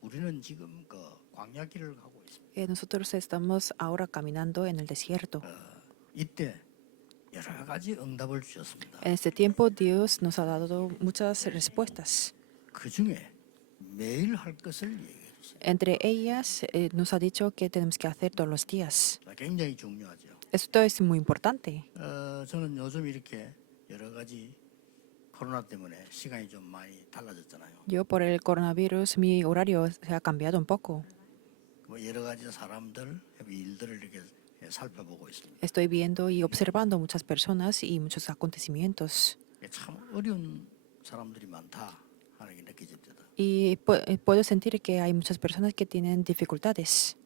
우리는 지금 그 광야길을 가고 있습니다. Nosotros estamos ahora caminando en el desierto. 이때 여러 가지 응답을 주셨습니다. En este tiempo Dios nos ha dado muchas respuestas. 그 중에 매일 할 것을 얘기해 주세요. Entre ellas nos ha dicho que tenemos que hacer todos los días. 굉장히 중요하죠. Esto es muy importante. 저는 요즘 이렇게 여러 가지 코로나 때문에 시간이 좀 많이 달라졌잖아요. Yo por el coronavirus mi horario se ha cambiado un poco. 뭐 여러 가지 사람들, 일들을 이렇게 살펴보고 있습니다. Estoy viendo y observando muchas personas y muchos acontecimientos. 참 어려운 사람들이 많다 하는 게 느껴집니다. Y puedo sentir que hay muchas personas que tienen dificultades.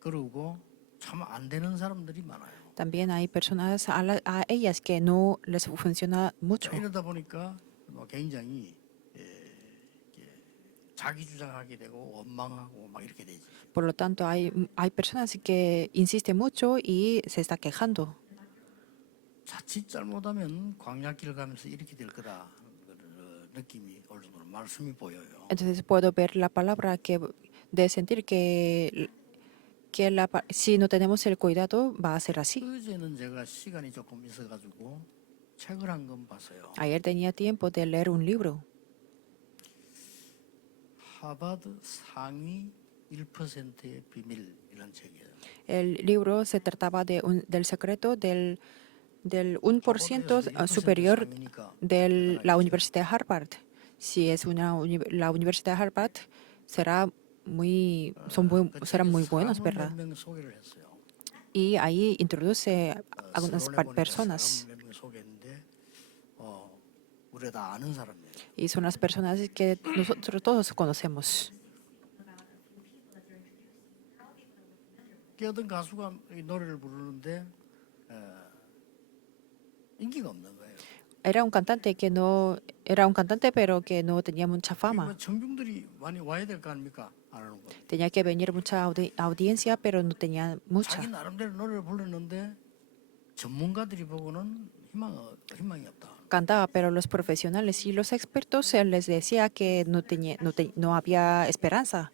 그리고 참 안 되는 사람들이 많아요. También hay personas a ellas que no les funciona mucho. 이러다 보니까 뭐 굉장히 자기 주장하게 되고 원망하고 막 이렇게 되지. Por lo tanto, hay personas que insisten mucho y se está quejando. 자칫 잘못하면 광야길 가면서 이렇게 될 거다 느낌이 어느 정도 말씀이 보여요. Entonces puedo ver la palabra de sentir que si no tenemos el cuidado va a ser así. 어제는 제가 시간이 조금 있어가지고 책을 한 권 봤어요. Ayer tenía tiempo de leer un libro. 하버드 상위 1%의 비밀 이런 책이에요. El libro se trataba del secreto del 1% superior de la Universidad de Harvard. Si es la Universidad de Harvard, serán muy buenos, ¿verdad? 명 소개를 했어요. Y ahí introduce a algunas personas. 몇 명 소개했는데 우리가 다 아는 사람이에요. Y son las personas que nosotros todos conocemos. 어떤 가수가 이 노래를 부르는데 인기가 없는 거예요. Era un cantante pero que no tenía mucha fama. 청중들이 많이 와야 될 거 아닙니까? 안 하는 거. Tenía que venir mucha audiencia, pero no tenía 자기 mucha. 나름대로 노래를 불렀는데 전문가들이 보고는 희망이 없다. Cantaba, pero los profesionales y los expertos les decía que no había esperanza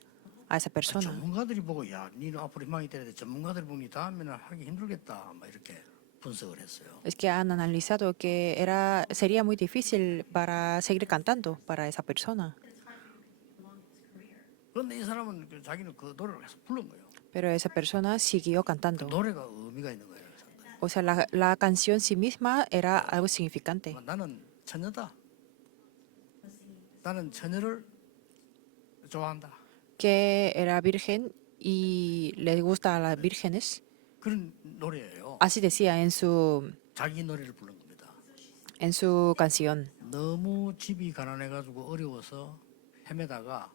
a esa persona. 전문가들이 보고 야, 니는 앞으로 희망이 있다. 전문가들이 보니 다음에는 하기 힘들겠다. 막 이렇게 분석을 했어요. Es que han analizado que sería muy difícil para seguir cantando para esa persona. 그런데 이 사람은 자기는 그 노래를 계속 부른 거예요. Pero esa persona siguió cantando. 노래가 의미가 있는 거예요. O sea, la canción sí misma era algo significante. 나는 처녀다. 나는 처녀를 좋아한다. Que era virgen y le gusta a las vírgenes. 그런 노래예요. Así decía 자기 노래를 부른 겁니다. en su canción. 너무 집이 가난해가지고 어려워서 헤매다가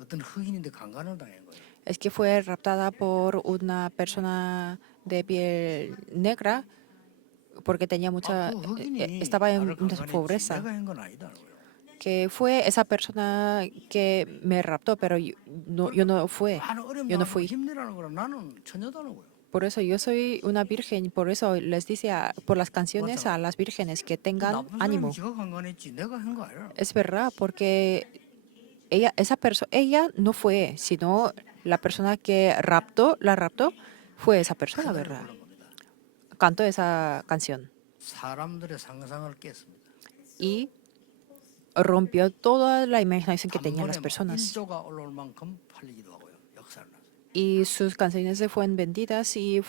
어떤 흑인인데 강간을 당한 거예요. Es que fue raptada por una persona de piel negra porque tenía estaba en mucha pobreza. 내가 한 건 아니다. Que fue esa persona que me raptó, pero yo no fui. 힘내라는 거라 나는 처녀다는 거예요. Por eso yo soy una virgen, por eso les dice por las canciones a las vírgenes que tengan ánimo. Es verdad, porque ella no fue, sino la persona que la raptó fue esa persona, ¿verdad? Cantó esa canción. 사람들의 상상을 깼습니다. Y rompió toda la imaginación que tenían las personas. 1조가 올라올 만큼 팔리기도 하고요. 역사를 났어요. Y sus canciones se fueron vendidas y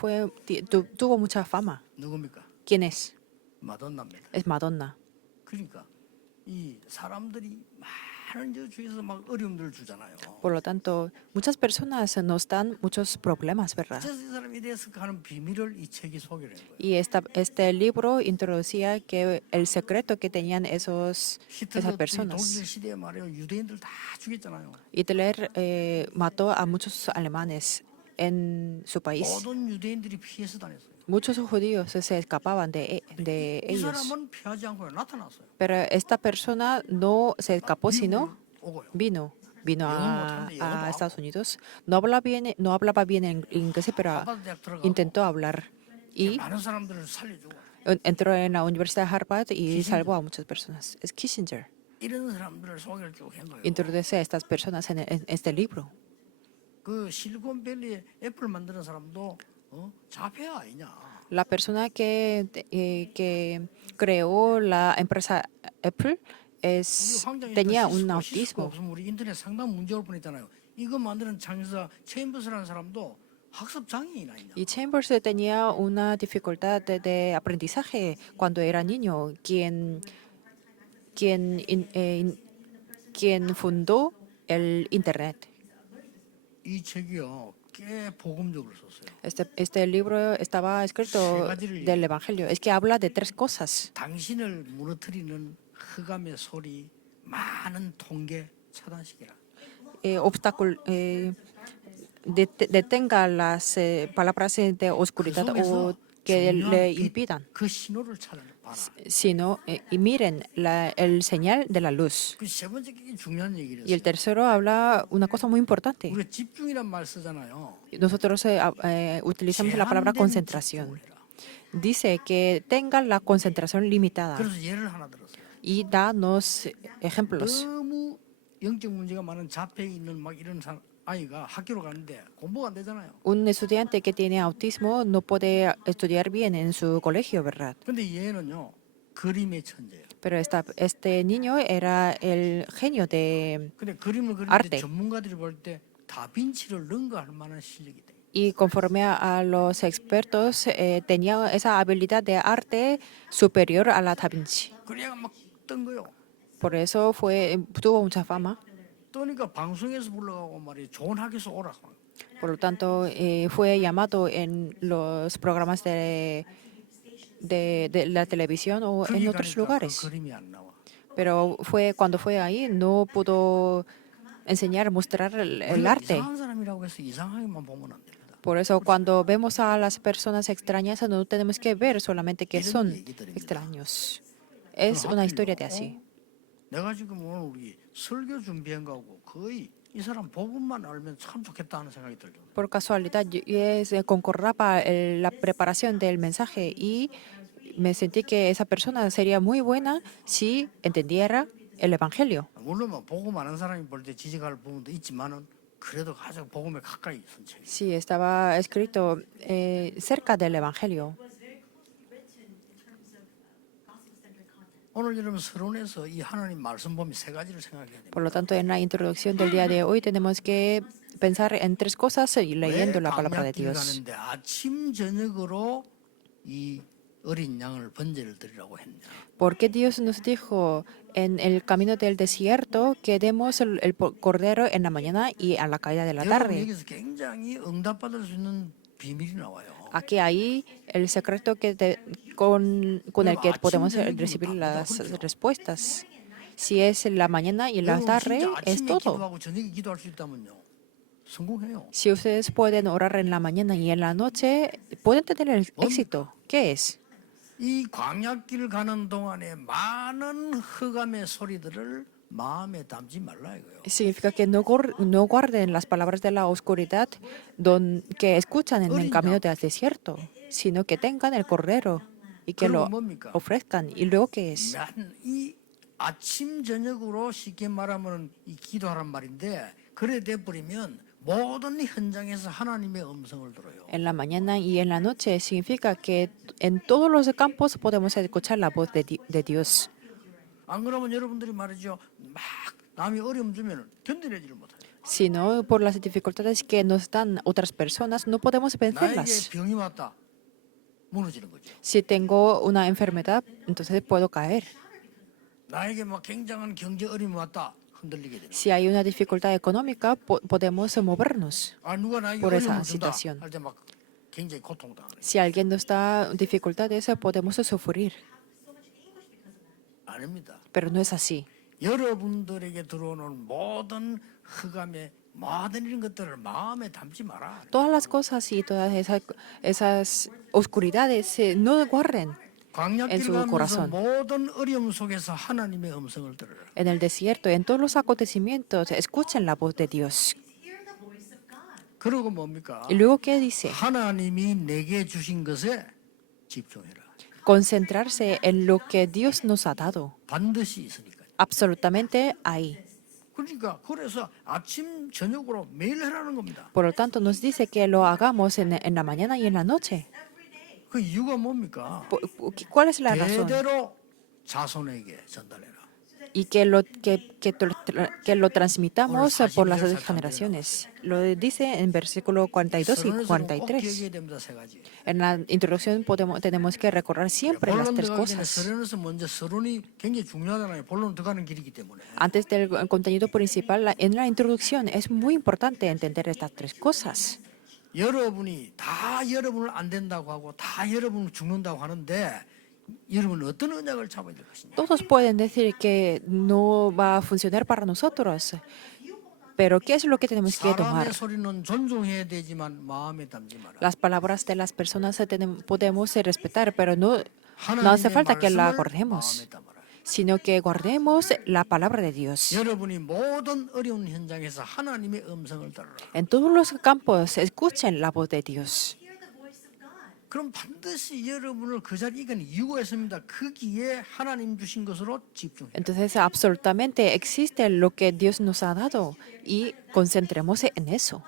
tuvo mucha fama. 누굽니까? ¿Quién es? 마돈나입니다. Es Madonna. 그러니까 이 사람들이 많은 주위에서 막 어려움들을 주잖아요. Por lo tanto, muchas personas nos dan muchos problemas, ¿verdad? 그래서 이 사람에 대해서 하는 비밀을 이 책이 소개를 한 거예요. Y este libro introducía que el secreto que tenían esas 히틀러 personas. 독일 시대에 말이에요. 유대인들 다 죽였잖아요. Hitler mató a muchos alemanes en su país. 모든 유대인들이 피해서 다녔어요. Muchos judíos se escapaban de 이 ellos. 사람은 피하지 않고 나타났어요. Pero esta persona no se escapó, sino 오고요. vino a Estados Unidos. No hablaba bien en inglés, pero 하버드 대학 들어가고 intentó hablar. Y 많은 사람들을 살려주고 entró en la Universidad de Harvard y salvó a muchas personas. Es Kissinger. 이런 사람들을 소개를 쭉 한 거예요. Introduce a estas personas en este libro. 그 실리콘밸리에 애플 만드는 사람도 자폐 아니냐? La persona que creó la empresa Apple 우리 tenía un 황장에서 시스코가 autismo. 없으면 우리 인터넷 상당 문제 올 뻔했잖아요. 이거 만드는 창의사 체인버스라는 사람도 학습 장애인 아니냐? Y Chambers tenía una dificultad de aprendizaje cuando era niño, quien fundó el Internet. 이 책이요 꽤 복음적으로 썼어요. Este libro estaba escrito del Evangelio. Es que habla de tres cosas. 당신을 무너뜨리는 흑암의 소리, 많은 통계 차단시키라. Detenga las palabras de oscuridad o que le impidan, 그 신호를 찾아봐라. sino y miren el señal de la luz. 그 세 번째 게 중요한 얘기를 Y el 했어요. tercero habla una cosa muy importante. 우리가 집중이란 말 쓰잖아요. Nosotros utilizamos la palabra 제한된 concentración. 집중을 해라. Dice que tengan la concentración limitada 그래서 예를 하나 들었어요. y danos ejemplos. 너무 영적 문제가 많은 자폐 있는 막 이런 아이가 학교로 가는데 공부가 안 되잖아요. Un estudiante que tiene autismo no puede estudiar bien en su colegio, ¿verdad? 근데 얘는요 그림의 천재예요. Pero este niño era el genio de 근데 그림을 그리는데 arte. 전문가들이 볼 때 다빈치를 능가할 만한 실력이 돼. Y conforme a los expertos, tenía esa habilidad de arte superior a la Da Vinci. 그래야 막 뜬 거요. Por eso tuvo mucha fama. 뜨니까 방송에서 불러가고 말이에요. 좋은 학교에서 오라. Por lo tanto, fue llamado en los programas de la televisión o en 거기 otros 가니까 그 lugares. 그림이 안 나와. Pero cuando fue ahí, no pudo enseñar, mostrar el 우리가 arte. 이상한 사람이라고 해서 이상하게만 보면 안 됩니다. Por eso, cuando vemos a las personas extrañas, no tenemos que ver solamente que son extraños. Es una historia de así. 내가 지금 오늘 우리 설교 준비한 거하고 거의 이 사람 복음만 알면 참 좋겠다 하는 생각이 들죠. Por casualidad, concordaba la preparación del mensaje y me sentí que esa persona sería muy buena si entendiera el Evangelio. 물론 뭐 복음 아는 사람이 볼 때 지적할 부분도 있지만은 그래도 가장 복음에 가까이 쓴 책이에요. Sí, estaba escrito cerca del Evangelio. 오늘 여러분 서론에서 이 하나님 말씀 보면 세 가지를 생각해야 됩니다. Por lo tanto, en la introducción del día de hoy tenemos que pensar en tres cosas y leyendo la palabra de 광야길 Dios. 가는데 아침 저녁으로 이 어린 양을 번제를 드리라고 했냐? ¿Por qué Dios nos dijo en el camino del desierto que demos el cordero en la mañana y a la caída de la 여러분 tarde? 여기서 굉장히 응답받을 수 있는 비밀이 나와요. Aquí hay el secreto con el que podemos recibir las respuestas. Si es en la mañana y en la 여러분 tarde, 진짜 es 아침에 todo. 기도하고 저녁에 기도할 수 있다면요. 성공해요. Si ustedes pueden orar en la mañana y en la noche, pueden tener el éxito. ¿Qué es? 이 광야길 가는 동안에 많은 흑암의 소리들을 마음에 담지 말라 이거요. Significa que no guarden las palabras de la oscuridad que escuchan en el camino del desierto, sino que tengan el cordero y que lo ofrezcan. ¿Y luego qué es? 이 아침 저녁으로 쉽게 말하면 이 기도하란 말인데 그래 돼 버리면 모든 현장에서 하나님의 음성을 들어요. En la mañana y en la noche significa que en todos los campos podemos escuchar la voz de Dios. 안 그러면 여러분들이 말이죠. 막 남이 어려움 주면 견뎌내지를 못해요. Si no, por las dificultades que nos dan otras personas, no podemos 나에게 vencerlas. 병이 왔다. 무너지는 거죠. Si tengo una enfermedad, entonces puedo caer. 나에게 막 굉장한 경제 어려움이 왔다. 흔들리게 돼요. Si hay una dificultad económica, podemos movernos. 아 누가 나에게 por esa 어려움을 준다 situación. 할 때 막 굉장히 고통당하는. Si alguien nos da dificultades, podemos sufrir. 아닙니다. Pero no es así. 여러분들에게 들어오는 모든 흑암의 모든 이런 것들을 마음에 담지 마라. Todas las cosas y todas esas oscuridades no guarden 광야길 su 가면서 corazón. 모든 어려움 속에서 하나님의 음성을 들으라. En el desierto, en todos los acontecimientos, escuchen la voz de Dios. 그리고 뭡니까? Y luego, ¿qué dice? 하나님이 내게 주신 것에 집중해라. Concentrarse en lo que Dios nos ha dado. 반드시 있으니까. absolutamente ahí. 그러니까 그래서 아침 저녁으로 매일 해라는 겁니다. Por lo tanto, nos dice que lo hagamos en la mañana y en la noche. 그 이유가 뭡니까? ¿Cuál es la razón? 대대로 자손에게 전달해라. Y que lo transmitamos por las generaciones. Lo dice en versículo 42 y 서론에서는 꼭 43. 기억해야 됩니다. 세 가지. En la introducción tenemos que recordar siempre las 본론 tres 들어가기 전에 cosas. 서론에서 먼저 서론이 굉장히 중요하잖아요. 본론 들어가는 길이기 때문에. Antes del contenido principal, en la introducción es muy importante entender estas tres cosas. 여러분이 다 여러분을 안 된다고 하고 다 여러분을 죽는다고 하는데 여러분은 어떤 언약을 잡아야 될 것이냐. Todos pueden decir que no va a funcionar para nosotros, pero ¿qué es lo que tenemos que tomar? 사람의 소리는 존중해야 되지만 마음에 담지 마라. Las palabras de las personas podemos respetar, pero no hace 하나님의 falta que la 말씀을 guardemos, 마음에 담아라. sino que guardemos la palabra de Dios. 여러분이 모든 어려운 현장에서 하나님의 음성을 들어라. En todos los campos escuchen la voz de Dios. 그럼 반드시 여러분을 그 자리에 이건 이유가 있습니다. 거기에 하나님 주신 것으로 집중해. Entonces, absolutamente existe lo que Dios nos ha dado y concentremos en eso.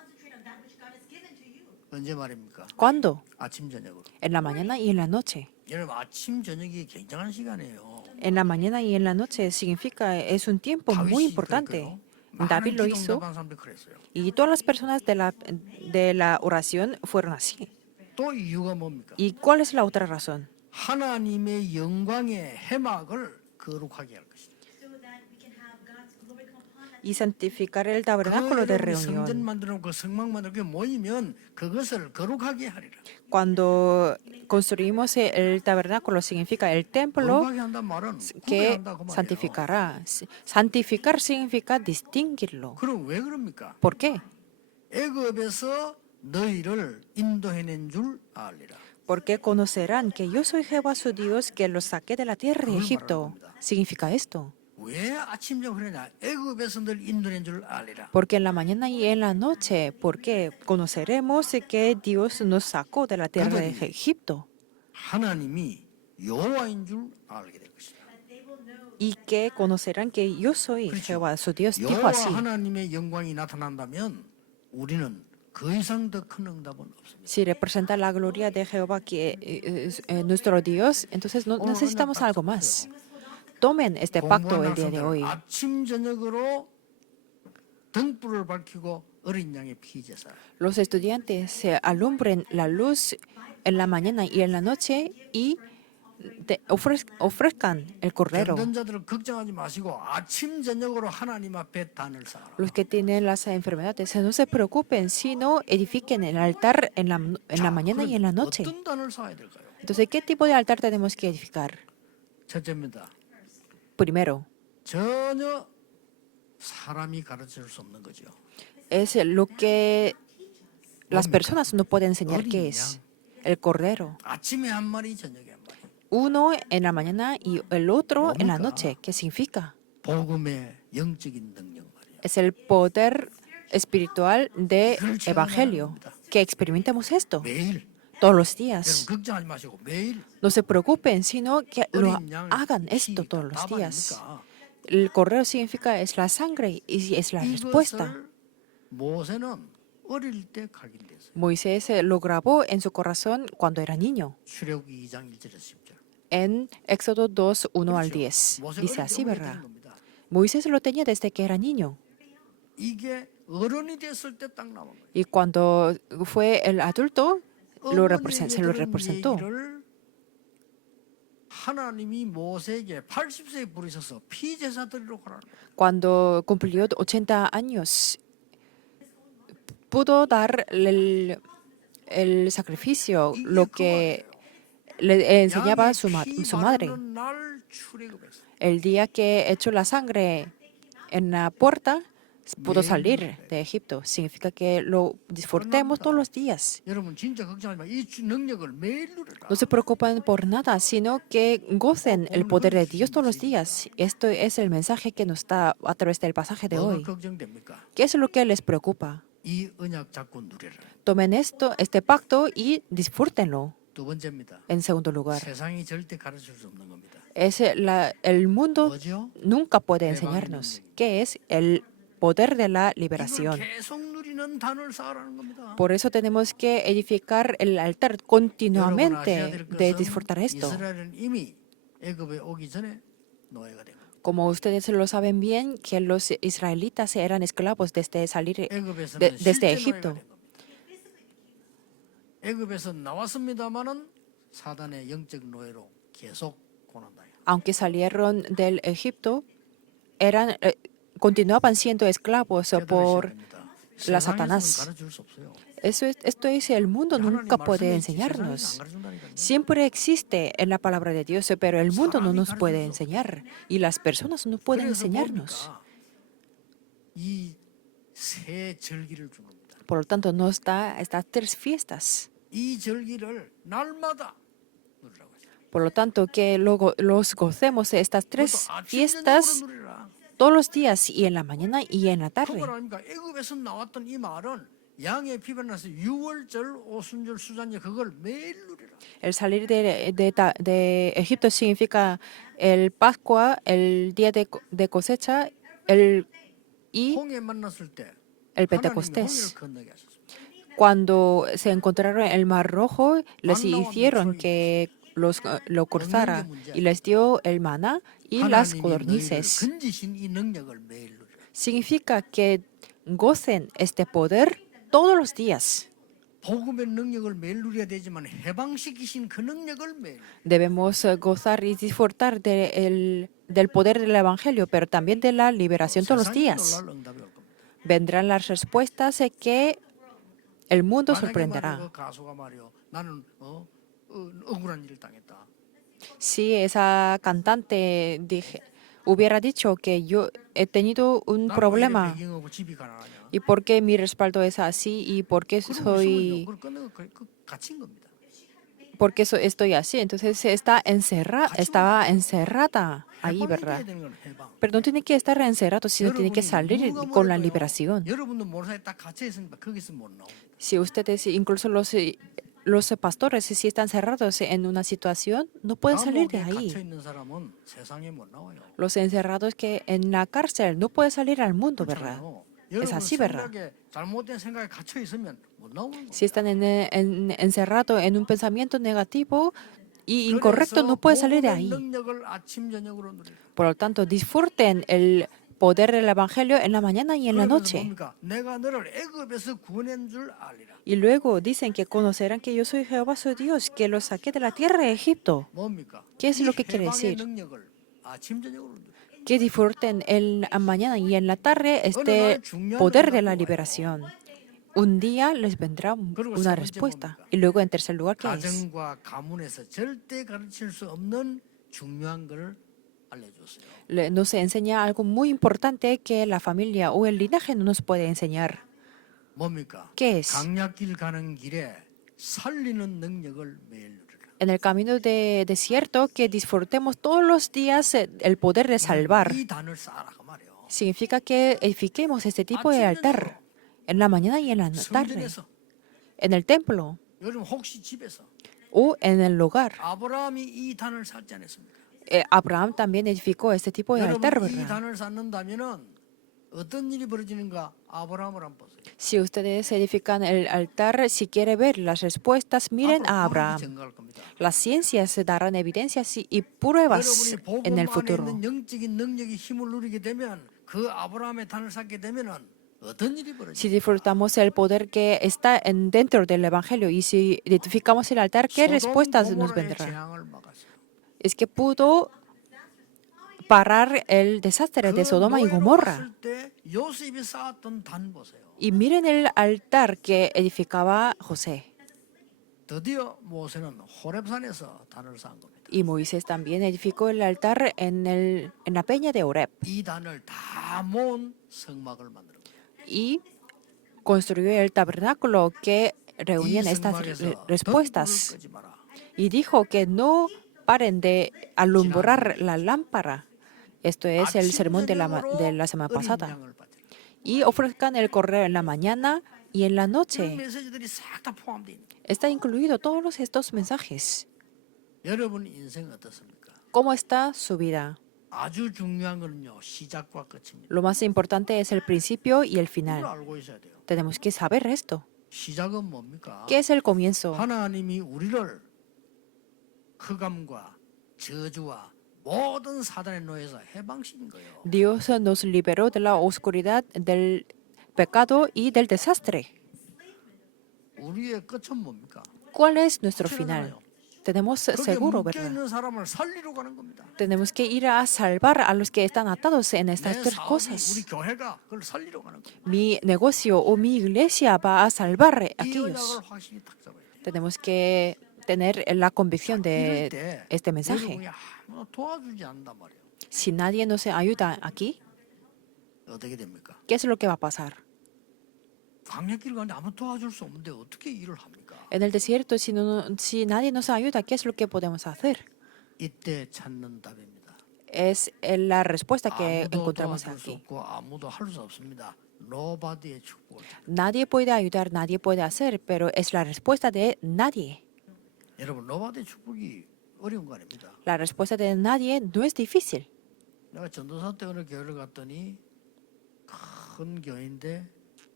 언제 말입니까? ¿Cuándo? 아침 저녁으로. En la mañana y en la noche. 여러분 아침 저녁이 굉장한 시간이에요. En la mañana y en la noche significa, es un tiempo muy 다윗이 importante. 그랬고요. David 많은 lo 기도 hizo 응답한 사람들이 그랬어요. y todas las personas de la oración fueron así. 또 이유가 뭡니까? ¿Y cuál es la otra razón? 하나님의 영광의 해막을 거룩하게 할 것이다. Y santificar el tabernáculo de 여러분이 성전 reunión. 만들어 그 성막 만들고 모이면 그것을 거룩하게 하리라. Cuando construimos el tabernáculo significa el templo 거룩하게 한단 말은 que 구별한다 그 말이에요. santificará. Santificar significa distinguirlo. 그럼 왜 그럽니까? ¿Por qué? 애굽에서 너희를 인도해낸 줄 알리라. Porque conocerán que yo soy Jehová su Dios que los saqué de la tierra de 그걸 Egipto. 말하는 겁니다. Significa esto. 왜 아침 저녁 그러냐? 애굽에서 널 인도해낸 줄 알리라. Porque en la mañana y en la noche, porque conoceremos que Dios nos sacó de la tierra de Egipto 하나님이 여호와인 줄 알게 될 것이다. y que conocerán que yo soy 그렇죠. Jehová su Dios. Dijo 여호와 así. 하나님의 영광이 나타난다면 우리는 그 이상 더 큰 응답은 없습니다. Si representa la gloria de Jehová que es nuestro Dios, entonces no necesitamos algo más. Tomen este pacto el día de hoy. 아침 저녁으로 등불을 밝히고 어린 양의 피 제사. Los estudiantes se alumbren la luz en la mañana y en la noche y ofrezcan el cordero. 병든자들은 걱정하지 마시고 아침 저녁으로 하나님 앞에 단을 쌓아라. Los que tienen las enfermedades no se preocupen, sino edifiquen el altar en la mañana y en la noche. 어떤 단을 쌓아야 될까요? Entonces, ¿qué tipo de altar tenemos que edificar? 첫째입니다. Primero, 전혀 사람이 가르칠 수 없는 거죠. es lo que las personas no pueden enseñar qué es. El cordero. 아침에 한 마리, 저녁에 한 마리. Uno en la mañana y el otro en la noche. ¿Qué significa? 복음의 영적인 능력 말이에요. Es el poder espiritual de evangelio. Que experimentemos esto 매일. todos los 여러분 días. 걱정하지 마시고 매일 No se preocupen, sino que lo 어린 양 hagan 피 esto todos los 답 días. 아닙니까? El cordero significa es la sangre y es la respuesta. 이것을 모세는 어릴 때 각인됐어요. Moisés lo grabó en su corazón cuando era niño. 출애굽기 2장 1절에서 10절. En Éxodo 2, 1 al 10. Dice así, ¿verdad? Moisés lo tenía desde que era niño. 이게 어른이 됐을 때 딱 나온 거예요. Y cuando fue el adulto, se lo representó. 얘기를 하나님이 모세에게 80세에 부르셔서 피제사 드리러 가라는 거예요. Cuando cumplió 80 años, pudo dar el sacrificio, lo que le enseñaba su madre. 날 출애굽했어요. El día que echó la sangre en la puerta, pudo salir de Egipto. Significa que lo disfrutemos todos los días. 여러분 진짜 걱정하지 마. 이 능력을 매일 누려라. No se preocupen por nada, sino que gocen el poder de Dios todos los días. Esto es el mensaje que nos da a través del pasaje de 뭐가 hoy. 걱정됩니까? ¿Qué es lo que les preocupa? 이 언약 잡고 누려라. Tomen este pacto y disfrútenlo. 두 번째입니다. En segundo lugar, 세상이 절대 가르칠 수 없는 겁니다. el mundo 뭐죠? nunca puede 해방의 enseñarnos 능력입니다. qué es el poder de la 이걸 liberación. 계속 누리는 단을 쌓으라는 겁니다. Por eso tenemos que edificar el altar 여러분 아셔야 될 continuamente de 것은 disfrutar esto. 이스라엘은 이미 애굽에 오기 전에 노예가 된 겁니다. Como ustedes lo saben bien, que los israelitas eran esclavos desde salir 애굽에서는 desde 실제 노예가 Egipto. 된 겁니다. 애굽에서 나왔습니다마는 사단의 영적 노예로 계속 고난당해요. Aunque salieron del Egipto, continuaban siendo esclavos por la Satanás. 가르칠 수 없어요. Esto es el mundo nunca puede 말씀에 있지 세상에서 안 enseñarnos. 가르쳐준다니까요. Siempre existe en la palabra de Dios, pero el mundo no nos puede enseñar y las personas no pueden 그래서 enseñarnos. 뭡니까? 이세 절기를 준 겁니다. Por lo tanto, nos da estas 3 fiestas. 이 절기를 날마다 누리라고 했어요. Por lo tanto, que los gocemos de estas 3 그것도 아침 fiestas 저녁으로 누리라. todos los días, y en la mañana y en la tarde. 그걸 아닙니까? 애굽에서 나왔던 이 말은 양의 피가 나서 유월절, 오순절, 수잔절 그걸 매일 누리라. El salir de Egipto significa el Pascua, el día de cosecha, y 홍해 만났을 때 el 하나님이 Pentecostés. 홍해를 건너게 하셨습니다. Cuando se encontraron en el Mar Rojo, les Manna hicieron y que lo cruzara y les dio el maná y las 하나님이 너희를 codornices. 건지신 이 능력을 매일 누리라. Significa que gocen este poder todos los días. 복음의 능력을 매일 누려야 되지만 해방시키신 그 능력을 매일. Debemos gozar y disfrutar del poder del Evangelio, pero también de la liberación todos los 세상이 días. 놀랄 응답이 올 겁니다. Vendrán las respuestas que el mundo 만약에 sorprenderá. 말이야, 그 가수가 말이요, 나는 억울한 일을 당했다. Si esa cantante hubiera dicho que yo he tenido un 나는 왜 problema 배경하고 집이 가난하냐? y por qué mi respaldo es así y por qué 그걸 끊는 거 갇힌 겁니다. estoy así, entonces estaba encerrada ahí, 해방이 ¿verdad? 돼야 되는 건 해방. Pero no tiene que estar encerrado, sino tiene que salir con la liberación. 여러분도 모르사에 딱 갇혀 있으니까 거기서 못 나옵니다. Si ustedes, incluso los pastores, si están cerrados en una situación, no pueden salir de 감옥에 ahí. 갇혀 있는 사람은 세상에 못 나와요. Los encerrados que en la cárcel no pueden salir al mundo, ¿verdad? 그렇잖아요. Es 여러분 así, ¿verdad? 생각에 잘못된 생각에 갇혀 있으면 못 나오는 거예요. Si están encerrados en un pensamiento negativo y incorrecto, no pueden salir de ahí. 능력을 아침 저녁으로 누리라. Por lo tanto, disfruten el poder del Evangelio en la mañana y en la 그러면서 noche. 뭡니까? 내가 너를 애굽에서 구원한 줄 알리라. Y luego dicen que conocerán que yo soy Jehová su Dios, que los saqué de la tierra de Egipto. 뭡니까? ¿Qué es 이 lo que quiere 해방의 decir? 능력을 아침 저녁으로 누리라. Que disfruten en la mañana y en la tarde este poder de la liberación. Un día les vendrá una respuesta. Y luego, en tercer lugar, ¿qué es? 가정과 가문에서 절대 가르칠 수 없는 중요한 걸 알려줬어요. Nos enseña algo muy importante que la familia o el linaje no nos puede enseñar. 뭡니까? ¿Qué es? 강약길 가는 길에 살리는 능력을 매일 누리라. En el camino de desierto, que disfrutemos todos los días el poder de salvar. 이 단을 쌓아라 그 말이에요. Significa que edifiquemos este tipo de altar en la mañana y en la tarde, 성전에서 en el templo 여러분 혹시 집에서 o en el hogar. 아브라함이 이 단을 쌓지 않았습니까? Abraham también edificó este tipo de altar, 여러분 이 ¿verdad? 단을 쌓는다면은 어떤 일이 벌어지는가 아브라함을 한번 보세요. Si ustedes edifican el altar, si quiere ver las respuestas, miren a 앞으로 과학이 Abraham. 증가할 겁니다. Las ciencias darán evidencias y pruebas 여러분이 복음 en el 안에 futuro. 있는 영적인 능력이 힘을 누리게 되면 그 아브라함의 단을 쌓게 되면은 어떤 일이 벌어지는가? Si disfrutamos el poder que está dentro del Evangelio y si identificamos el altar, ¿qué respuestas nos vendrán? 재앙을 막았어요. Es que pudo parar el desastre de Sodoma y 그 노예로 Gomorra. 갔을 때 요셉이 쌓았던 단 보세요. Y miren el altar que edificaba José. 드디어 모세는 호렙산에서 단을 쌓은 겁니다. Y Moisés también edificó el altar en la peña de Oreb. 이 단을 다 모은 성막을 만들어. Y construyó el tabernáculo que reunía 이 estas 성막에서 respuestas. 끄지 마라. Y dijo que no paren de alumbrar la lámpara. Esto es el sermón de la semana pasada. Y ofrezcan el correo en la mañana y en la 이 noche. 메시지들이 싹 다 포함되어 있는. Está incluido todos estos mensajes. 여러분 인생 어떻습니까? cómo está su vida. 아주 중요한 거는요, 시작과 끝입니다. Lo más importante es el principio y el 이걸 final. 알고 있어야 돼요. Tenemos que saber esto. 시작은 뭡니까? ¿Qué es el comienzo? 하나님이 우리를 흑암과 저주와 모든 사단의 노예에서 해방시킨 거예요. Dios nos liberó de la oscuridad, del pecado y del desastre. 우리의 끝은 뭡니까? ¿Cuál es nuestro final? Tenemos 거기에 seguro, 묶여 ¿verdad? 있는 사람을 살리러 가는 겁니다. Tenemos que ir a salvar a los que están atados en estas 내 tres 사업이 우리 cosas. 교회가 그걸 살리러 가는 겁니다. Mi negocio o mi iglesia va a salvar a 이 aquellos. 언약을 확실히 딱 잡아야 돼요. Tenemos que tener la convicción 이럴 de 때 este mensaje. 여러분이 아무도 도와주지 않는단 말이에요. Si nadie nos ayuda aquí, 어떻게 됩니까? ¿qué es lo que va a pasar? 광야길 가는데 아무 도와줄 수 없는데 어떻게 일을 합니까? En el desierto, si nadie nos ayuda, ¿qué es lo que podemos hacer? 이때 찾는 답입니다. Es la respuesta que 아무도 encontramos 도와줄 수 aquí. 없고 아무도 할 수 없습니다. 노바디의 축복을. Nadie puede ayudar, nadie puede hacer, pero es la respuesta de nadie. 여러분 노바디의 축복이 어려운 거 아닙니다. La respuesta de nadie no es difícil. 내가 전도사 때 어느 교회를 갔더니 큰 교회인데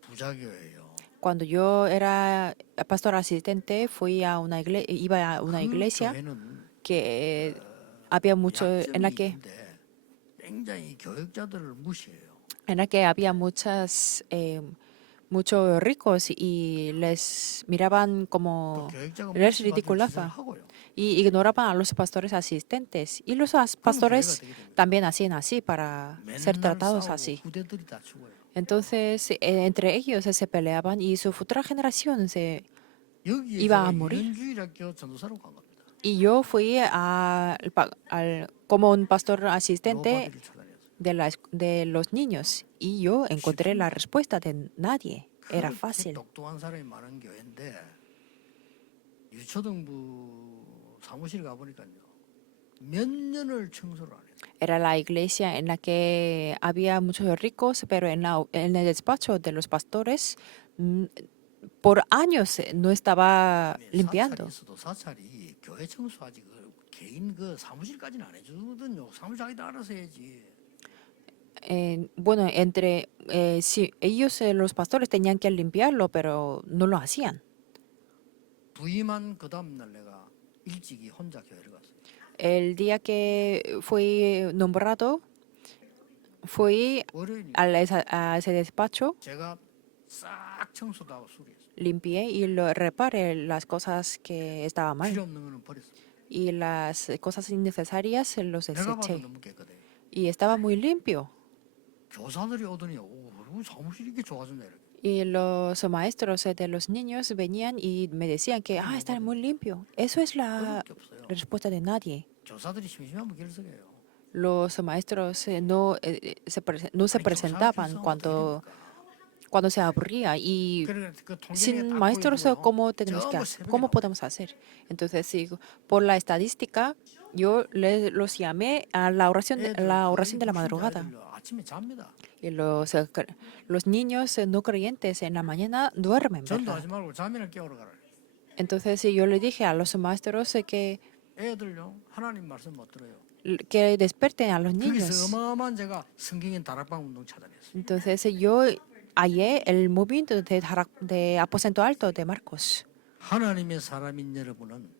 부자 교회예요. Cuando yo era pastor asistente, iba a una 그 iglesia 교회는 que había mucho, en la 약점이 que, 있는데 굉장히 교육자들을 무시해요. en la que había muchos ricos y les miraban 또 como 교육자가 les 무시받는 짓을 ridiculaba 하고요. y ignoraban a los pastores asistentes. Y los pastores también hacían así para ser 맨날 tratados 싸우고 así. 후대들이 다 죽어요. Entonces, entre ellos se peleaban y su futura generación se... 여기에 iba a 제가 morir. 유년주일학교 전도사로 간 겁니다. Y yo fui como un pastor asistente 노바디를 찾아내서. de los niños y yo encontré la respuesta de nadie. Era 그렇게 fácil. 똑똑한 사람이 많은 교회인데 유초등부 사무실 가보니까요. 몇 년을 청소를 안 해요. Era la iglesia en la que había muchos ricos, pero en el despacho de los pastores por años no estaba limpiando. 사찰이 있어도 사찰이 교회 청소하지 그 개인 그 사무실까지는 안 해주거든요. 사무실 자기들 알아서 해야지. Bueno, si ellos, los pastores, tenían que limpiarlo, pero no lo hacían. 부임한 그 다음날 내가 일찍이 혼자 교회를 갔어요. El día que fui nombrado, fui 월요일이니까 a ese despacho, 제가 싹 청소도 하고 수리했어요. limpié y reparé las cosas que estaban mal. 필요 없는 거는 버렸어요. Y las cosas innecesarias los 내가 봐도 deseché. 너무 깨끗해요. Y estaba muy limpio. 교사들이 오더니 우리 사무실이 이렇게 좋아졌네. 이렇게. Y los maestros de los niños venían y me decían que está muy limpio. Eso es la 어려울 게 없어요. respuesta de nadie. 교사들이 심심하면 결석해요. Los maestros no se 아니, presentaban 교사 cuando, 어떻게 됩니까? cuando se aburría. Y 그 통계에 sin 딱 maestros, 보이고요. ¿cómo podemos hacer? Entonces, sí, por la estadística, yo los llamé a la oración de la madrugada. 아침에 잡니다. Y los niños no creyentes en la mañana duermen, ¿verdad? 전도하지 말고 자면을 깨우러 가라. Entonces yo le dije a los maestros 애들요 하나님 말씀 못 들어요. que desperten a los 거기서 niños. 어마어마한 제가 성경인 다락방 운동 찾아냈어요. Entonces yo hallé el movimiento de Aposento Alto de Marcos. 하나님의 사람인 여러분은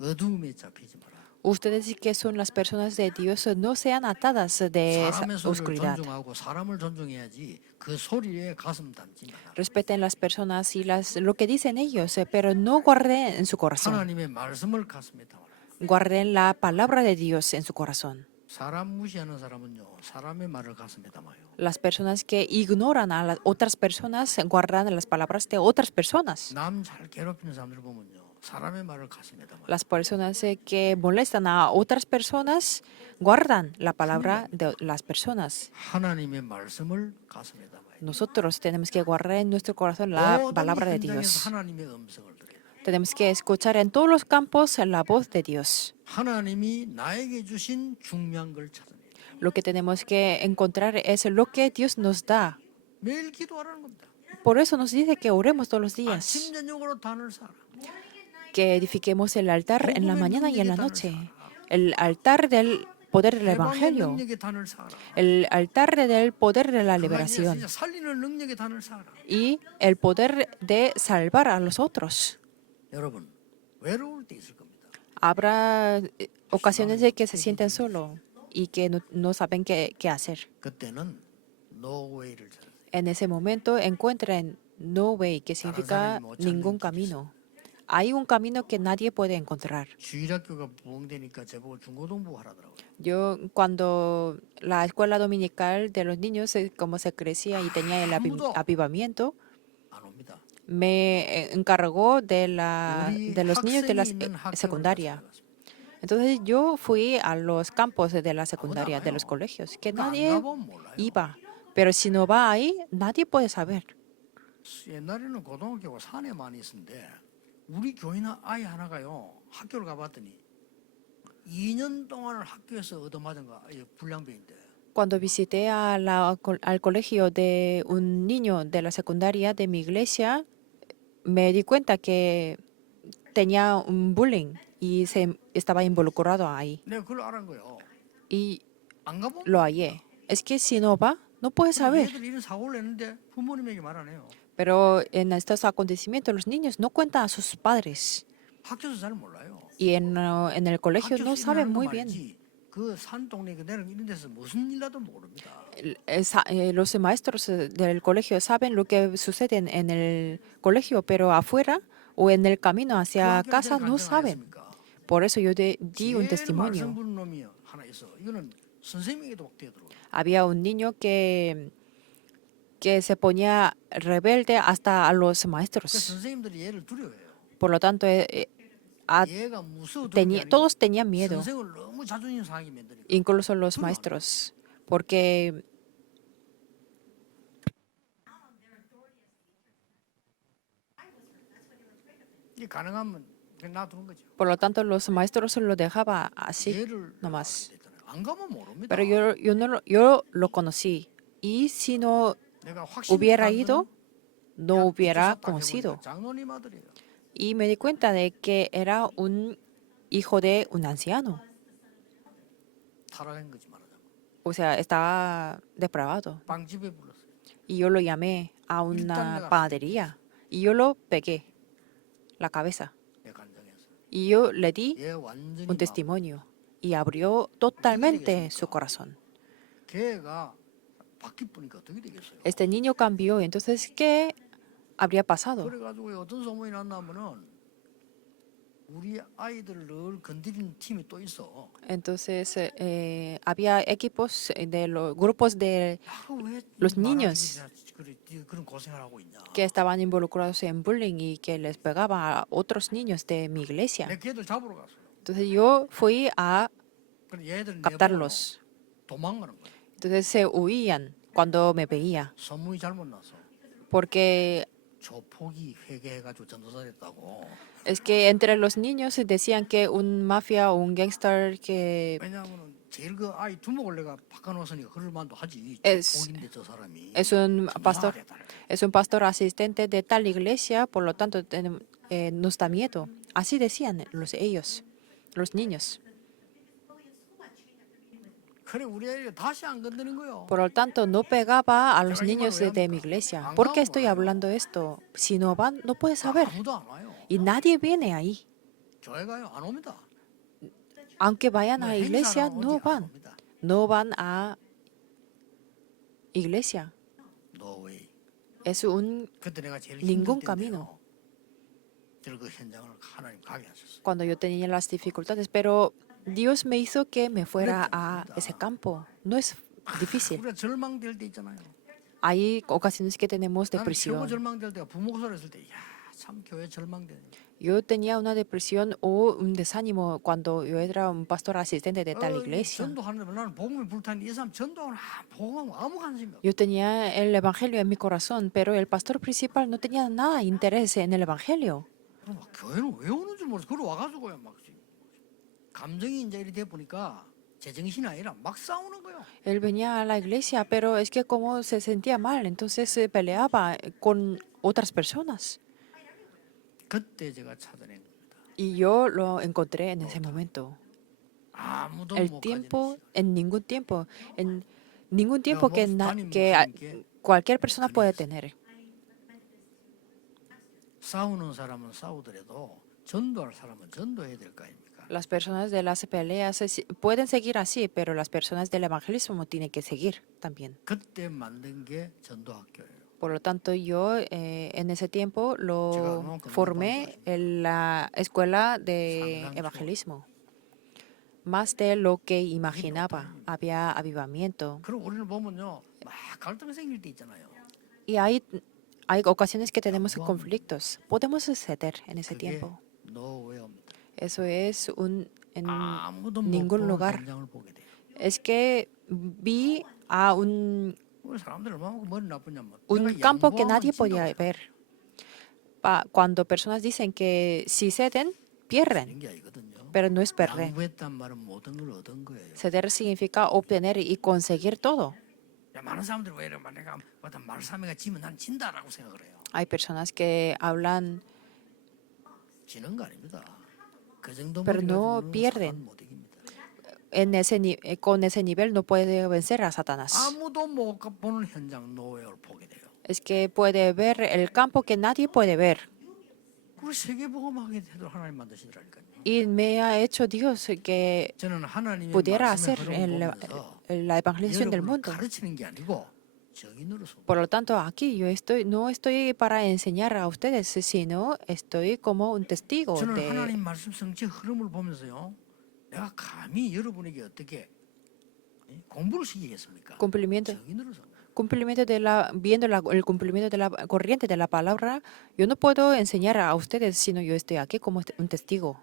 어두움에 잡히지 마라. Ustedes que son las personas de Dios no sean atadas de esa 사람의 소리를 oscuridad. 존중하고 사람을 존중해야지 그 소리에 가슴 담지 마라. Respeten las personas y lo que dicen ellos, pero no guarden en su corazón. 하나님의 말씀을 가슴에 담아라. Guarden la palabra de Dios en su corazón. 사람 무시하는 사람은요 사람의 말을 가슴에 담아요. Las personas que ignoran a las otras personas guardan las palabras de otras personas. 남 잘 괴롭히는 사람들 보면요 사람의 말을 가슴에 담아요. Las personas que molestan a otras personas guardan la palabra de las personas. 하나님의 말씀을 가슴에 담아요. Nosotros tenemos que guardar en nuestro corazón la 모든 palabra de 현장에서 Dios. 하나님의 음성을 들어야 돼요. Tenemos que escuchar en todos los campos la voz de Dios. 하나님이 나에게 주신 중요한 걸 찾아내요. Lo que tenemos que encontrar es lo que Dios nos da. 매일 기도하라는 겁니다. Por eso nos dice que oremos todos los días, 아침 저녁으로 단을 쌓아. que edifiquemos el altar en la mañana y en la noche, el altar del poder del 해방의 Evangelio, 능력의 단을 쌓아라. el altar del poder de la 그거 아니라 liberación 진짜 살리는 능력의 단을 쌓아라. y el poder de salvar a los otros. 여러분 외로울 때 있을 겁니다. Habrá ocasiones de que se sienten solos y que no saben qué hacer. 그때는 노웨이를 찾으세요. En ese momento encuentren no way, que significa ningún camino. Hay un camino que nadie puede encontrar. 주일학교가 부흥되니까 제보고 중고등부 하라더라고요. Yo cuando la escuela dominical de los niños, como se crecía y tenía el avivamiento, 안 옵니다. me encargó de los niños de la 학생이 있는 학교를 secundaria. 찾아갔습니다. Entonces yo fui a los campos de la secundaria, de los colegios, que 그러니까 안 nadie 가보면 몰라요. iba. Pero si no va ahí, nadie puede saber. 옛날에는 고등학교가 산에 많이 있었는데 우리 교인 아이 하나가요 학교를 가봤더니 2년 동안을 학교에서 얻어맞은 거 불량배인데 Cuando visité al colegio de un niño de la secundaria de mi iglesia, me di cuenta que tenía un bullying y estaba involucrado ahí. 내가 그걸 알은 거예요. Y 안 가보면 lo hallé. Es que si no va, no puede saber. 얘들 이런 사고를 냈는데 부모님에게 말 안 해요. Pero en estos acontecimientos los niños no cuentan a sus padres. 학교에서 잘 몰라요. Y en el colegio no 학교에서 saben 일어나는 거 muy bien. 말이지 그산 동네 그대는 이런 데서 무슨 일 나도 모릅니다. Los maestros del colegio saben lo que sucede en el colegio, pero afuera o en el camino hacia 그 casa 학교에 no 간증 안 saben. 했습니까? Por eso yo di un 제일 testimonio. 말썽 부는 놈이 하나 있어. 이거는 선생님에게도 막 뛰어들어요. Había un niño que se ponía rebelde hasta a los 그 maestros. 선생님들이 얘를 두려워해요. Por lo tanto, 얘가 무서워 두려운 게 아니고 todos tenían miedo, 선생을 너무 자존심 상하게 만드니까. incluso los 두려워하는 maestros, porque 이게 가능하면 그냥 놔두는 거죠. por lo tanto los maestros lo dejaba así 얘를 nomás. 안 가면 모릅니다. Pero yo lo conocí y si no 내가 확신이 hubiera 가는 ido, no 대학 hubiera 교사 딱 conocido. 해보니까 장로님 아들이에요. Y me di cuenta de que era un hijo de un anciano. 타락한 거지 말하자면. O sea, estaba depravado. 빵집에 불렀어요. Y yo lo llamé a una panadería y yo lo pegué la cabeza. 내 간증에서. Y yo le di 얘 완전히 un testimonio y abrió totalmente su corazón. 걔가 바뀔 뻔니까 어떻게 되겠어요? Este niño cambió, entonces, ¿qué habría pasado? 그래가지고 어떤 소문이 났냐면은 우리 아이들 늘 건드리는 팀이 또 있어. Entonces, había equipos de los grupos de 왜 los niños 그런 고생을 하고 있냐? que estaban involucrados en bullying y que les pegaba a otros niños de mi iglesia. 내 걔들 잡으러 갔어요. Entonces yo fui a 그래 얘들 captarlos. 도망가는 거야. Entonces se huían cuando me veía, 소문이 잘못 났어. porque 조폭이 회개해가지고 전도사 됐다고. es que entre los niños decían que un mafia o un gangster que 왜냐하면 제일 그 아이 두목을 내가 바꿔놓았으니까 그럴 만도 하지. Es- 조폭인데 저 사람이. es un pastor, 전도사가 됐다. es un pastor asistente de tal iglesia, por lo tanto nos da miedo. Así decían ellos, los niños. 그래 우리 아이를 다시 안 건드는 거요. Por lo tanto, no pegaba a los niños de mi iglesia. ¿Por qué estoy hablando esto? Si no van, no puedes saber. 아무도 안 와요. Y nadie viene ahí. 교회 가요 안 옵니다. Aunque vayan 뭐 a iglesia, 행사는 no 오지 안 van. 옵니다. No van a iglesia. No way. Es un 그때 내가 제일 ningún 힘들 camino. 때인데요. 그 현장을 하나님 가게 하셨어요. Cuando yo tenía las dificultades, pero Dios me hizo que me fuera a ese campo. No es difícil. 우리가 절망될 때 있잖아요. Hay ocasiones que tenemos 나는 최고 depresión. 절망될 때가 부목사를 했을 때, 야, 참 교회 절망되네. Yo tenía una depresión o un desánimo cuando yo era un pastor asistente de tal iglesia. 전도하는데 나는 복음이 불타는데 이 사람 전도하는 복음 아무 관심이 없어. Yo tenía el evangelio en mi corazón, pero el pastor principal no tenía nada de interés en el evangelio. 그럼 막 교회는 왜 오는지 모르겠어. 그러 와가지고요 막 감정이 이제 이렇게 돼 보니까 제정신이 아니라 막 싸우는 거요. Él venía a la iglesia, pero es que como se sentía mal, entonces se peleaba con otras personas. 그때 제가 찾아낸 겁니다. Y yo lo encontré en ese momento. 아무도 El 못 가지는 tiempo, 시간. en ningún tiempo que, 담임 que 목사님께 cualquier persona puede 가능했어요. tener. 싸우는 사람은 싸우더라도 전도할 사람은 전도해야 될 거 아닙니까? Las personas de las peleas pueden seguir así, pero las personas del evangelismo tienen que seguir también. 그때 만든 게 전도학교예요. Por lo tanto, yo en ese tiempo lo formé en la escuela de evangelismo. Más de lo que imaginaba. Había avivamiento. 그럼 우리는 보면요, 막 갈등 생길 때 있잖아요. Y hay ocasiones que tenemos conflictos. Podemos ceder en ese 그게 tiempo. 노웨어입니다. Eso es en 아무도 못 ningún 보는 lugar. 현장을 보게 돼요. Es que vi a un 우리 사람들 얼마나 머리 나쁘냐면 campo que nadie 진다고 podía 생각해요. ver. Cuando personas dicen que si ceden, pierden, 되는 게 아니거든요. pero no es perder. 양보했단 말은 모든 걸 얻은 거예요. Ceder significa obtener y conseguir todo. 야, 많은 사람들이 왜 이래 내가 어떤 말싸미가 지면 난 진다라고 생각을 해요. Hay personas que hablan, 지는 거 아닙니다. 그 정도 pero no pierden. 못 이깁니다. Con ese nivel no puede vencer a Satanás. 아무도 못 보는 현장 노예를 보게 돼요. Es que puede ver el campo que nadie puede ver. 그 세계복음하게 되도록 하나님 만드시더라니까요. Y me ha hecho Dios que 저는 하나님의 pudiera 말씀의 hacer 흐름을 보면서 la evangelización del 여러분을 mundo. 가르치는 게 아니고 적인으로서 Por lo tanto, aquí yo no estoy para enseñar a ustedes, sino estoy como un testigo 저는 de 하나님 말씀 성취의 흐름을 보면서요. 내가 감히 여러분에게 어떻게 공부를 시키겠습니까? cumplimiento. 적인으로서. Viendo el cumplimiento de la corriente de la palabra, yo no puedo enseñar a ustedes, sino yo estoy aquí como un testigo.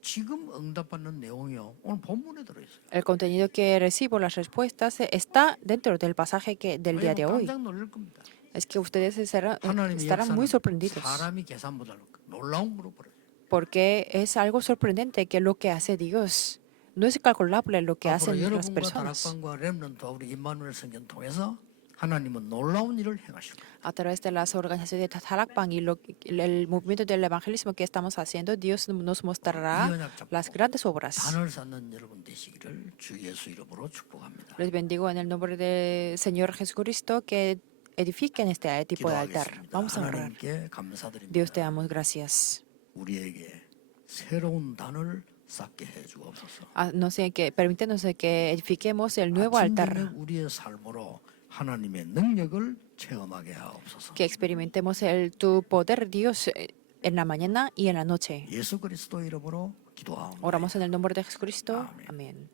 지금 응답받는 내용이요. 오늘 본문에 들어있어요. El contenido que recibo, las respuestas, está dentro del pasaje del día de hoy. 깜짝 놀랄 겁니다. Es que ustedes 하나님의 estarán muy 역사는 sorprendidos, 사람이 계산보다 놀라운 거로 벌어져요. porque es algo sorprendente que lo que hace Dios no es calculable lo que 앞으로 hacen las 여러분과 personas. 다락방과 렘넌트 우리 임마누엘 성경 통해서 하나님은 놀라운 일을 행하실 거예요. A través de las organizaciones de Tatalakpan y el movimiento del evangelismo que estamos haciendo, Dios nos mostrará las grandes obras. 단을 쌓는 여러분 되시기를 주 예수 이름으로 축복합니다. Les bendigo en el nombre del Señor Jesucristo que edifiquen este tipo de altar. 기도하겠습니다. Vamos a orar. 하나님께 감사드립니다. Dios te damos gracias. 우리에게 새로운 단을 쌓게 해 주옵소서. No sé, permítenos que edifiquemos el nuevo 아침 altar, 저녁 우리의 삶으로 하나님의 능력을 체험하게 하옵소서. que experimentemos tu poder, Dios, en la mañana y en la noche. 예수 그리스도 이름으로 기도하옵나이다. Oramos en el nombre de Jesucristo. Amén. Amén.